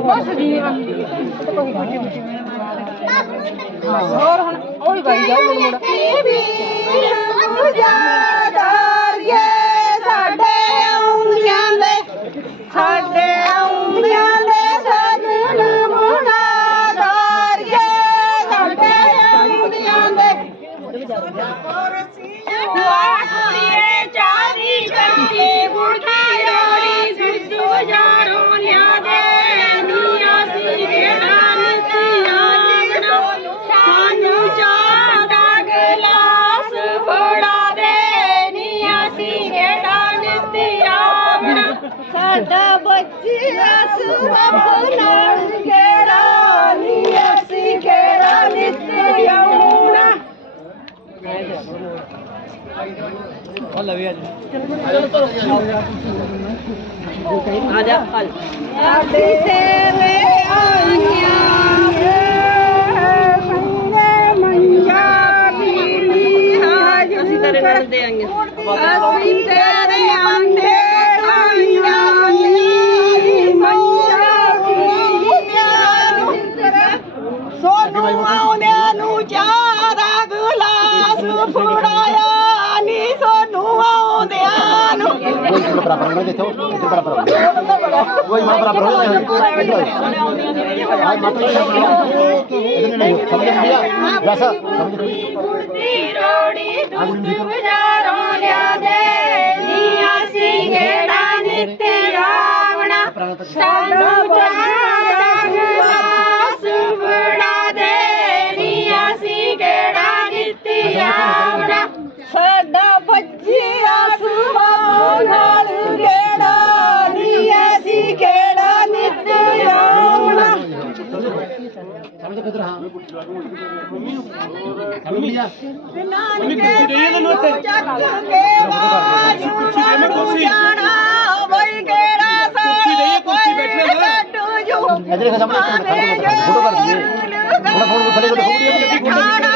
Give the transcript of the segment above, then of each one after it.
ਬਸ ਜੀ। ਹੋਰ ਹੁਣ ਉਹੀ ਗਾਈ ਜਾਓ ਮੁੜ ਮੁੜ ਸੁਬਹ ਨਾਲ ਕਿਹੜਾ ਨੀਆਂ ਸੀ ਕਿਹੜਾ ਨਿਤਿਆਂ ਬਣਾ ਆ ਜਾ ਸਾਡੀ ਤੇਰੇ बराबर में देखो इधर बराबर हो गया वही वहाँ बराबर हो गया आज मतलब इधर नहीं हो समझ में आया वैसा समझ ਇਧਰ ਕੇ ਸਾਹਮਣੇ ਫੋਟੋ ਕਰ ਦਈਏ। ਥੋੜਾ ਫੋਟੋ ਥੱਲੇ ਕੋਲ ਖੋੜੀ ਹੈ ਕਿ ਖਾਣਾ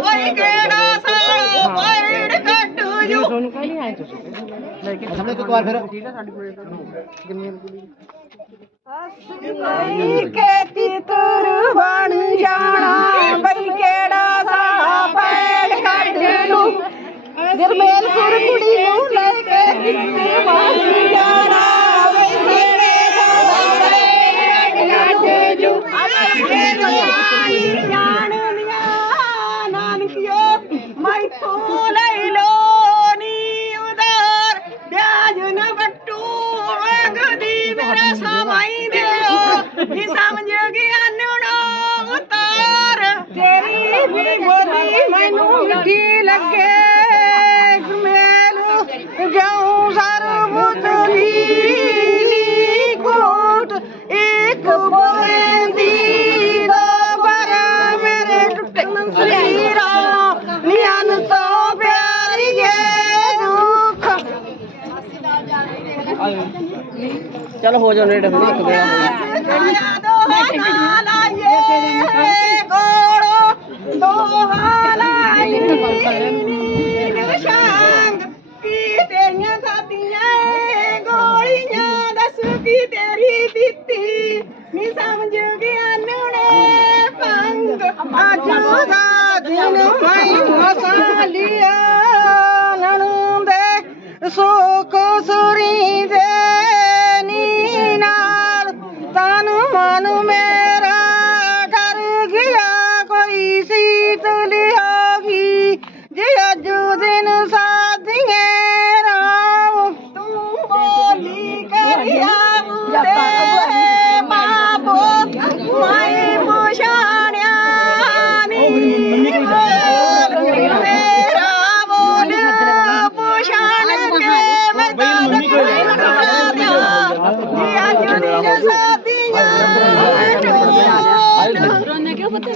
ਵਈ ਕਿਹੜਾ ਸਾਰਾ ਪੈੜ ਕੱਟੂ ਯੂ ਤੁਹਾਨੂੰ ਕਹਿੰਦੇ ਫਿਰ फिर ਬਈ ਤੁਰ ਬਣ ਜਾਣਾ। ਬਈ ਕਿਹੜਾ ਸਾਲਾ ਪੈੜ ਕੱਢ ਲੂ ਗਰਮੇਲ ਕੁੜੀ ਚਲ ਹੋ ਜਾ ਨੇੜੇ ਹੁਣ ਇੱਕ ਗਿਆ ਤੇਰੀਆਂ ਖਾਤੀਆਂ ਗੋਲੀਆਂ ਦੱਸ ਕੀ ਤੇਰੀ ਨੀ ਸਮਝ ਗਿਆ ਨੂਣੇ ਪੰਗ ਅੱਜ ਦਿਨ ਮੈਂ ਮਸਾ ਲਿਆ। ਦੇ ਸੁਖ ਸੁਰੀ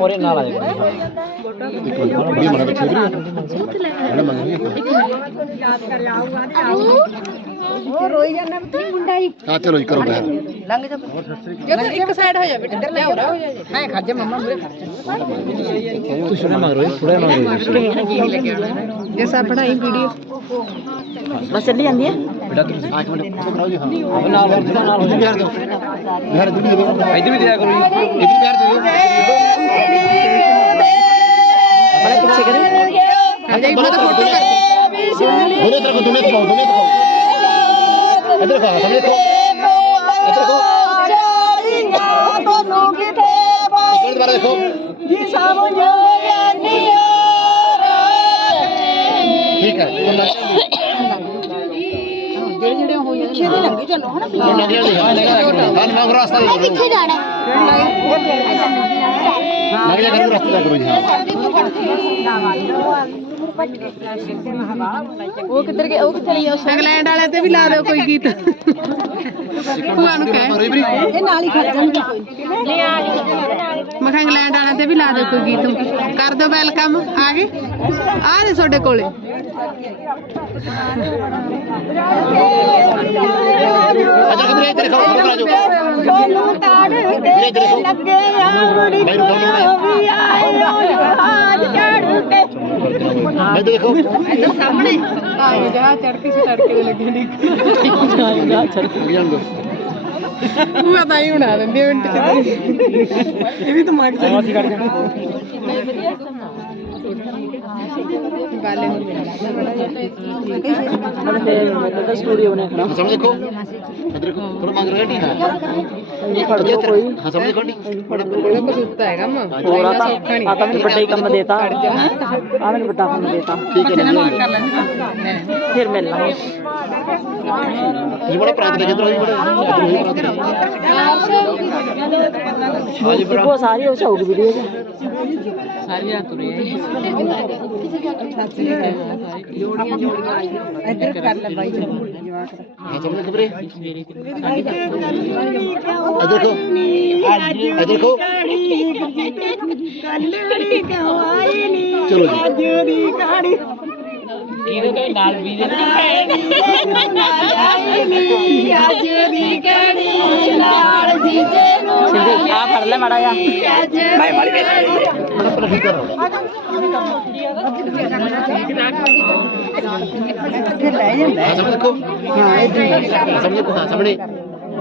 ਔਰ ਇਹ ਨਾਲ ਆ ਜਾਏਗਾ ਉਹ ਰੋਈ ਜਾਂਦਾ ਤੇ ਮੁੰਡਾ ਹੀ ਹਾਂ ਚਲੋ ਜੀ ਕਰੋ ਬਾਹਰ ਲੰਘ ਜਾ ਜੇ ਇੱਕ ਸਾਈਡ ਹੋ ਜਾ ਬੇਟਾ ਇੱਧਰ ਲੈ ਹੋ ਜਾ। ਹਾਂ ਖੜ ਜਾ ਮੰਮਾ ਮੂਰੇ ਖੜ ਜਾ ਤੂੰ ਸੁਣਾ ਮਗਰੋ ਥੋੜਾ ਨਾ ਜੇ ਸਾ ਬਣਾਈ ਵੀਡੀਓ ਬਸ ਚੱਲੀ ਜਾਂਦੀ ਹੈ? ਬੇਟਾ ਤੂੰ 8 ਮਿੰਟ ਕਰਾਓ ਜੀ ਹਾਂ। ਨਾਲ ਨਾਲ ਹੋ ਜੀ ਬਿਹਾਰ ਦਿਓ ਬਿਹਾਰ ਦਿਓ ਇੱਧਰ ਵੀ ਦਿਆ ਕਰੋ ਜੀ। ਇੱਧਰ ਬਿਹਾਰ ਦਿਓ। ਬੜੇ ਪਿੱਛੇ ਕਰੀ ਅਜੇ ਬੜਾ ਫੋਟੋ ਕਰ ਦੋਨੇ ਤਰਫ ਦੋਨੇ ਤਰਫ ਦੋਨੇ ਤਰਫ ਇੱਧਰ ਖਾ ਸਾਹਮਣੇ ਦੇਖੋ ਇੱਧਰ ਦੇਖੋ ਇੱਕ ਦੁਬਾਰਾ ਦੇਖੋ ਠੀਕ ਹੈ ਜਿਹੜੇ ਜਿਹੜੇ ਹੋ ਜਾਂਦੇ ਪਿੱਛੇ ਲੰਘੀ ਚੱਲੋ ਹਨਾ ਹਾਂ ਨਾ ਹਾਂ ਨਾ ਰਸਤਾ ਕਿੱਥੇ ਜਾਣਾ? ਲੱਗ ਜਾ ਕਰੋ ਰਸਤਾ ਕਰੋ ਜੀ ਹਾਂ ਉਹ ਕਿੱਧਰ ਗਏ? ਉਹ ਕਿੱਥੇ ਲਈ ਇੰਗਲੈਂਡ ਵਾਲੇ ਤੇ ਵੀ ਲਾ ਦਿਓ ਕੋਈ ਗੀਤ। ਭੂਆ ਨੂੰ ਕਹਿ। ਇਹ ਨਾਲ ਹੀ ਖੜ ਜਾਣਗੇ ਕੋਈ। ਮੈਂ ਕਿਹਾ ਇੰਗਲੈਂਡ ਵਾਲਿਆਂ ਤੇ ਵੀ ਲਾ ਦਿਓ ਕੋਈ ਗੀਤ। ਕਰ ਦਿਓ ਵੈਲਕਮ। ਆ ਗਏ? ਆ ਰਹੇ ਤੁਹਾਡੇ ਕੋਲੇ। ਅੱਛਾ ਕਿਧਰ ਇੱਧਰ ਦੇਖੋ ਫੋਟੋ ਕਰਾ ਮੈਂ ਦੇਖੋ। ਆਏ ਸੀ ਲੱਗੇ ਨੀ ਜਾਣ ਦਿਓ ਭੂਆ ਤਾਂ ਹੀ ਬਣਾ ਦਿੰਦੀ ਆ ਮਿੰਟ ਚ। ਇਹ ਵੀ ਦਿਮਾਗ ਚ ਅਸੀਂ ਕੱਢ ਬਾਲੇ ਨੂੰ ਤੇ ਸਟੂਡੀਓ ਬਣੇ ਖੜਾ ਹਾਂ। ਸਾਹਮਣੇ ਦੇਖੋ ਇੱਧਰ ਦੇਖੋ ਥੋੜਾ ਮੰਗ ਰਿਹਾ ਨਹੀਂ ਹਾਂ ਫੜ ਦਿਓ ਕੋਈ ਹਾਂ। ਸਾਹਮਣੇ ਦੇਖੋ ਨਹੀਂ ਬੜਾ ਕੋਲੇ ਕੁਝ ਉੱਤਾ ਹੈਗਾ ਮਾਂ ਹੋਰ ਆ ਤਾਂ ਆ ਤਾਂ ਮੈਨੂੰ ਵੱਡਾ ਕੰਮ ਦੇਤਾ ਆ ਮੈਨੂੰ ਵੱਡਾ ਕੰਮ ਦੇਤਾ ਠੀਕ ਹੈ ਜੀ ਫਿਰ ਮਿਲ ਲਾਂਗੇ ਤੁਸੀਂ ਬੜਾ ਪ੍ਰਾਂਤ ਦੇ ਕਿਧਰ ਹੋਈ ਬੜਾ ਇੱਧਰ ਹੋਈ ਪ੍ਰਾਂਤ ਦੇ ਹਾਂਜੀ ਬੜਾ ਉਹ ਸਾਰੀ ਉਹ ਚਾਉਗੀ ਵੀਡੀਓ ਚ ਇੱਧਰ ਕਰ ਲੈ ਬਾਈ ਜਵਾਕ ਹਾਂ ਸਾਹਮਣੇ ਖਬਰੇ ਇੱਧਰ ਦੇਖੋ ਇੱਧਰ ਦੇਖੋ ਚਲੋ ਜੀ ਸਿੰਧੀ ਆ। ਫੜ ਲੈ ਮਾੜਾ ਜਾ ਪਲਫੀ ਕਰ ਫਿਰ ਲੈ ਜਾਂਦਾ ਹਾਂ। ਸਾਹਮਣੇ।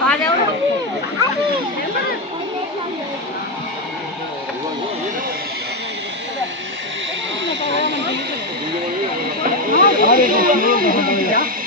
आ जाओ अरे